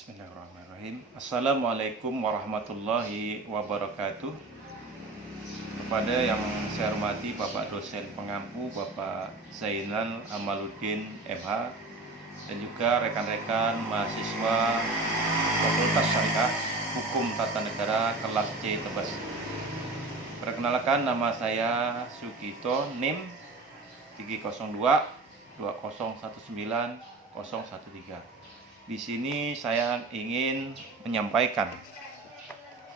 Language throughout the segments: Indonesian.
Bismillahirrahmanirrahim. Assalamualaikum warahmatullahi wabarakatuh. Kepada yang saya hormati Bapak dosen pengampu Bapak Zainal Amaluddin MH, dan juga rekan-rekan mahasiswa Fakultas Syariah Hukum Tata Negara kelas C Tebas. Perkenalkan, nama saya Sugito, NIM 302 2019 013. Di sini saya ingin menyampaikan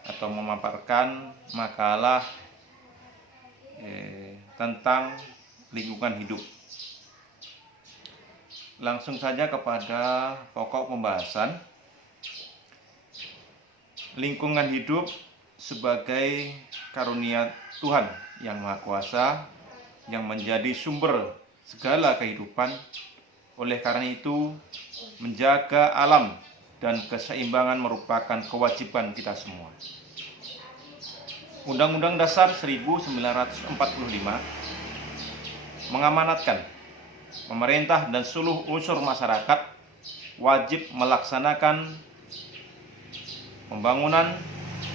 atau memaparkan makalah tentang lingkungan hidup. Langsung saja kepada pokok pembahasan. Lingkungan hidup sebagai karunia Tuhan yang Maha Kuasa yang menjadi sumber segala kehidupan. Oleh karena itu, menjaga alam dan keseimbangan merupakan kewajiban kita semua. Undang-Undang Dasar 1945 mengamanatkan pemerintah dan seluruh unsur masyarakat wajib melaksanakan pembangunan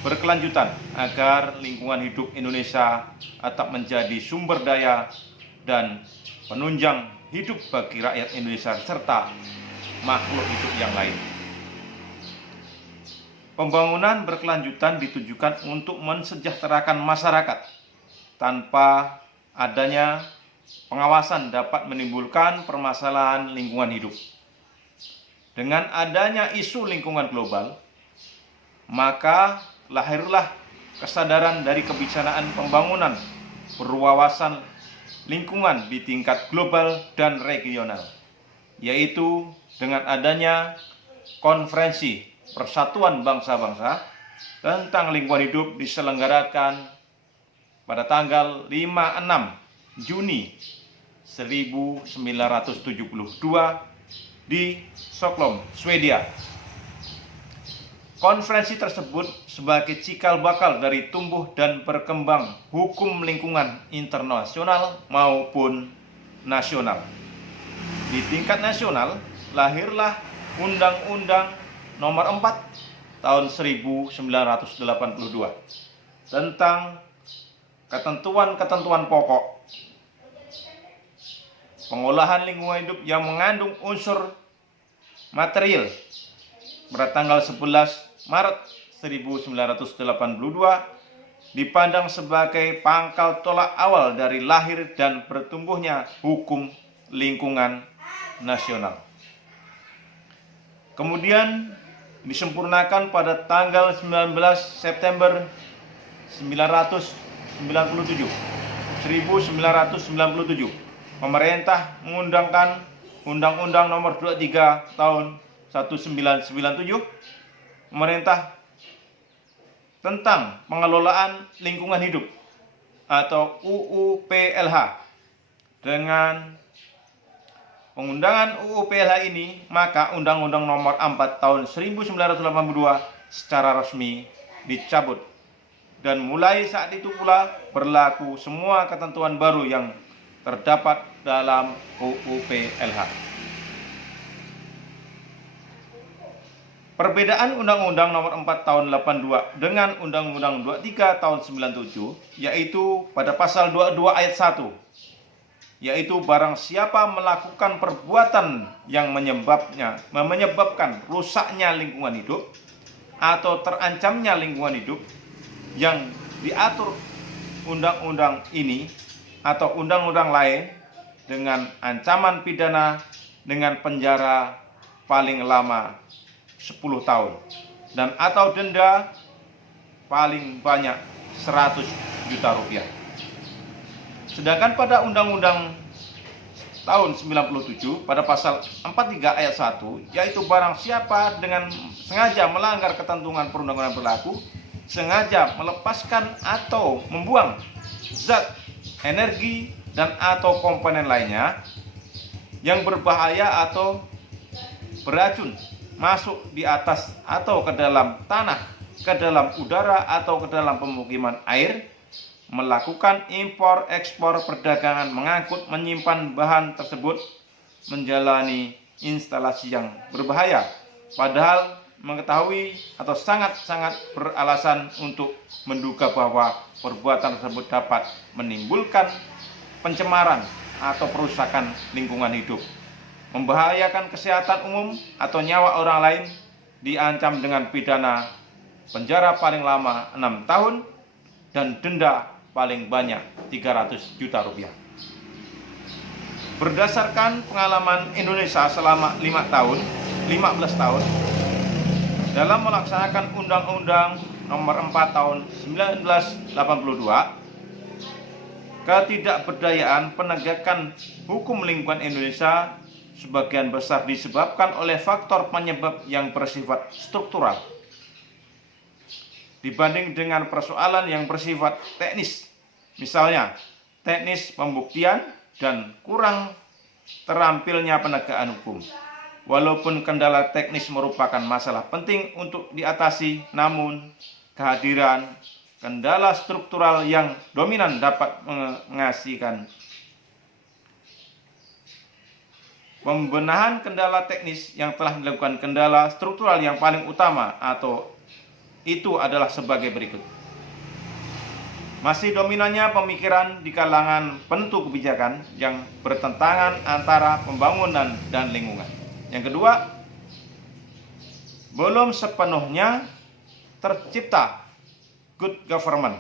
berkelanjutan agar lingkungan hidup Indonesia tetap menjadi sumber daya dan penunjang hidup bagi rakyat Indonesia serta makhluk hidup yang lain. Pembangunan berkelanjutan ditujukan untuk mensejahterakan masyarakat. Tanpa adanya pengawasan dapat menimbulkan permasalahan lingkungan hidup. Dengan adanya isu lingkungan global, maka lahirlah kesadaran dari kebijaksanaan pembangunan berwawasan lingkungan di tingkat global dan regional, yaitu dengan adanya Konferensi Persatuan Bangsa-Bangsa tentang lingkungan hidup diselenggarakan pada tanggal 5-6 Juni 1972 di Stockholm, Swedia. Konferensi tersebut sebagai cikal bakal dari tumbuh dan berkembang hukum lingkungan internasional maupun nasional. Di tingkat nasional, lahirlah Undang-Undang Nomor 4 Tahun 1982 tentang ketentuan-ketentuan pokok pengolahan lingkungan hidup yang mengandung unsur material pada tanggal 11 Maret 1982 dipandang sebagai pangkal tolak awal dari lahir dan bertumbuhnya hukum lingkungan nasional. Kemudian disempurnakan pada tanggal 19 September 1997. Pemerintah mengundangkan Undang-Undang Nomor 23 Tahun 1997 pemerintah tentang pengelolaan lingkungan hidup atau UU PLH. Dengan pengundangan UU PLH ini, maka Undang-Undang Nomor 4 Tahun 1982 secara resmi dicabut, dan mulai saat itu pula berlaku semua ketentuan baru yang terdapat dalam UU PLH. Perbedaan Undang-Undang Nomor 4 Tahun 82 dengan Undang-Undang 23 Tahun 97 yaitu pada pasal 22 ayat 1, yaitu barang siapa melakukan perbuatan yang menyebabkan rusaknya lingkungan hidup atau terancamnya lingkungan hidup yang diatur undang-undang ini atau undang-undang lain dengan ancaman pidana dengan penjara paling lama 10 tahun dan atau denda paling banyak 100 juta rupiah. Sedangkan pada Undang-Undang tahun 97 pada pasal 43 ayat 1, yaitu barang siapa dengan sengaja melanggar ketentuan perundang-undangan berlaku, sengaja melepaskan atau membuang zat, energi, dan atau komponen lainnya yang berbahaya atau beracun masuk di atas atau ke dalam tanah, ke dalam udara atau ke dalam pemukiman air, melakukan impor, ekspor, perdagangan, mengangkut, menyimpan bahan tersebut, menjalani instalasi yang berbahaya, padahal mengetahui atau sangat-sangat beralasan untuk menduga bahwa perbuatan tersebut dapat menimbulkan pencemaran atau perusakan lingkungan hidup, membahayakan kesehatan umum atau nyawa orang lain, diancam dengan pidana penjara paling lama 6 tahun dan denda paling banyak 300 juta rupiah. Berdasarkan pengalaman Indonesia selama 15 tahun dalam melaksanakan Undang-Undang Nomor 4 Tahun 1982, ketidakberdayaan penegakan hukum lingkungan Indonesia sebagian besar disebabkan oleh faktor penyebab yang bersifat struktural dibanding dengan persoalan yang bersifat teknis, misalnya teknis pembuktian dan kurang terampilnya penegakan hukum. Walaupun kendala teknis merupakan masalah penting untuk diatasi, namun kehadiran kendala struktural yang dominan dapat mengasihkan pembenahan kendala teknis yang telah dilakukan. Kendala struktural yang paling utama atau itu adalah sebagai berikut. Masih dominannya pemikiran di kalangan penentu kebijakan yang bertentangan antara pembangunan dan lingkungan. Yang kedua, belum sepenuhnya tercipta good government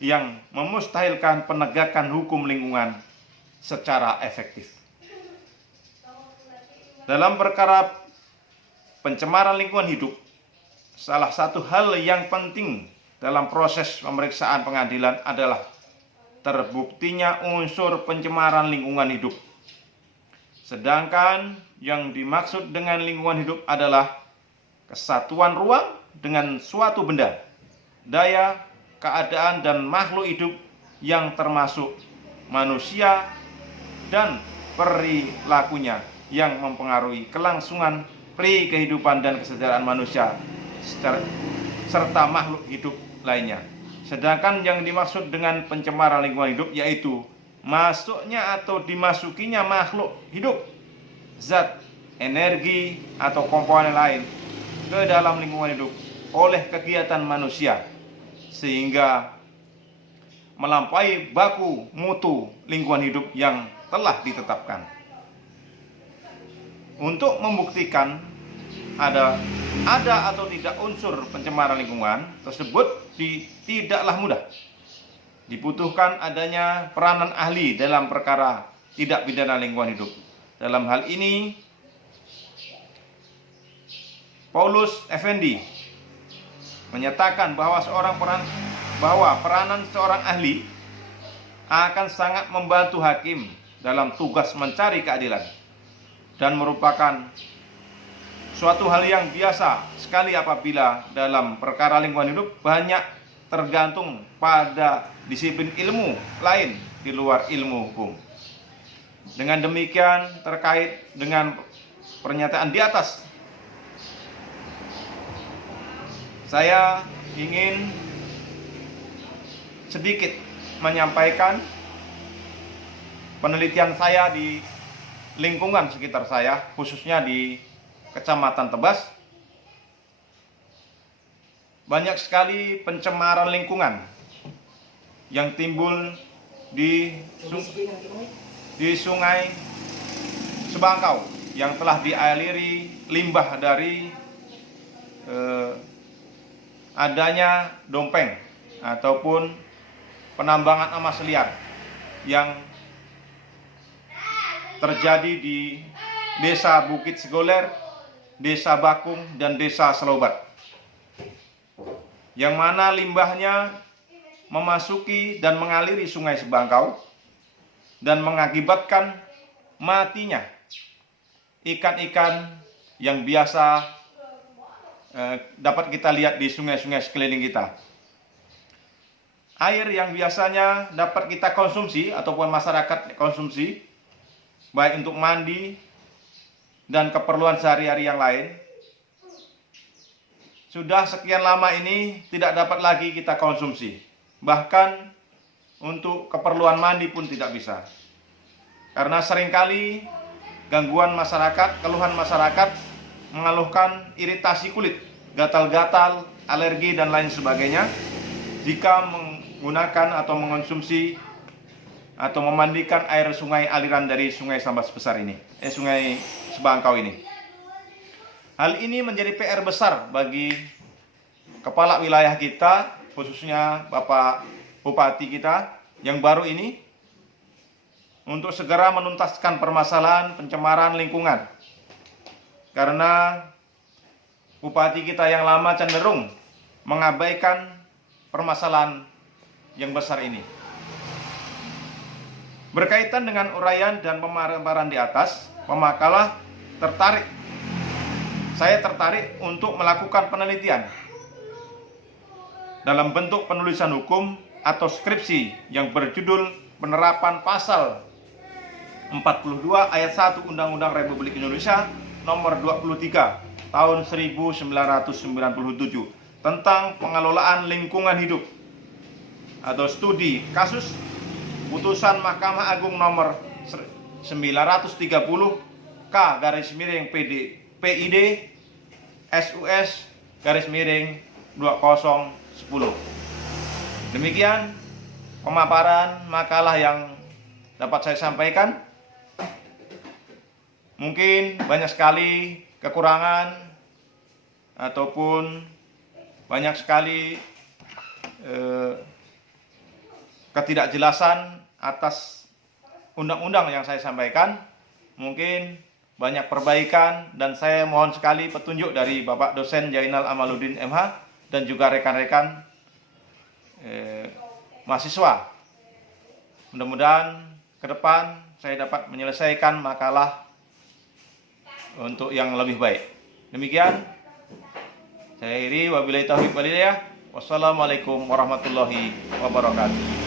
yang memustahilkan penegakan hukum lingkungan secara efektif. Dalam perkara pencemaran lingkungan hidup, salah satu hal yang penting dalam proses pemeriksaan pengadilan adalah terbuktinya unsur pencemaran lingkungan hidup. Sedangkan yang dimaksud dengan lingkungan hidup adalah kesatuan ruang dengan suatu benda, daya, keadaan, dan makhluk hidup yang termasuk manusia dan perilakunya yang mempengaruhi kelangsungan kehidupan dan kesejahteraan manusia serta makhluk hidup lainnya. Sedangkan yang dimaksud dengan pencemaran lingkungan hidup yaitu masuknya atau dimasukinya makhluk hidup, zat, energi, atau komponen lain ke dalam lingkungan hidup oleh kegiatan manusia sehingga melampaui baku mutu lingkungan hidup yang telah ditetapkan. Untuk membuktikan ada atau tidak unsur pencemaran lingkungan tersebut tidaklah mudah. Dibutuhkan adanya peranan ahli dalam perkara tidak pidana lingkungan hidup. Dalam hal ini, Paulus Effendi menyatakan bahwa peranan seorang ahli akan sangat membantu hakim dalam tugas mencari keadilan dan merupakan suatu hal yang biasa sekali apabila dalam perkara lingkungan hidup banyak tergantung pada disiplin ilmu lain di luar ilmu hukum. Dengan demikian, terkait dengan pernyataan di atas, saya ingin sedikit menyampaikan penelitian saya di lingkungan sekitar saya, khususnya di Kecamatan Tebas. Banyak sekali pencemaran lingkungan yang timbul di Sungai Sebangkau yang telah dialiri limbah dari adanya dompeng ataupun penambangan emas liar yang terjadi di Desa Bukit Segoler, Desa Bakung, dan Desa Selobat, yang mana limbahnya memasuki dan mengaliri Sungai Sebangkau dan mengakibatkan matinya ikan-ikan yang biasa dapat kita lihat di sungai-sungai sekeliling kita. Air yang biasanya dapat kita konsumsi ataupun masyarakat konsumsi, baik untuk mandi dan keperluan sehari-hari yang lain, sudah sekian lama ini tidak dapat lagi kita konsumsi. Bahkan untuk keperluan mandi pun tidak bisa. Karena seringkali gangguan masyarakat, keluhan masyarakat mengeluhkan iritasi kulit gatal-gatal, alergi, dan lain sebagainya jika menggunakan atau mengonsumsi atau memandikan air sungai aliran dari Sungai Sambas besar ini, Sungai Sebangkau ini. Hal ini menjadi PR besar bagi kepala wilayah kita, khususnya Bapak Bupati kita yang baru ini, untuk segera menuntaskan permasalahan pencemaran lingkungan. Karena Bupati kita yang lama cenderung mengabaikan permasalahan yang besar ini. Berkaitan dengan uraian dan pemaparan di atas, pemakalah saya tertarik untuk melakukan penelitian dalam bentuk penulisan hukum atau skripsi yang berjudul penerapan pasal 42 ayat 1 Undang-Undang Republik Indonesia nomor 23 tahun 1997 tentang pengelolaan lingkungan hidup, atau studi kasus putusan Mahkamah Agung nomor 930 K/PID SUS/2010. Demikian pemaparan makalah yang dapat saya sampaikan. Mungkin banyak sekali kekurangan ataupun banyak sekali ketidakjelasan atas undang-undang yang saya sampaikan. Mungkin banyak perbaikan, dan saya mohon sekali petunjuk dari Bapak Dosen Jainal Amaluddin MH dan juga rekan-rekan mahasiswa. Mudah-mudahan ke depan saya dapat menyelesaikan makalah untuk yang lebih baik. Demikian saya akhiri, wabillahi taufiq wal hidayah. Wassalamualaikum warahmatullahi wabarakatuh.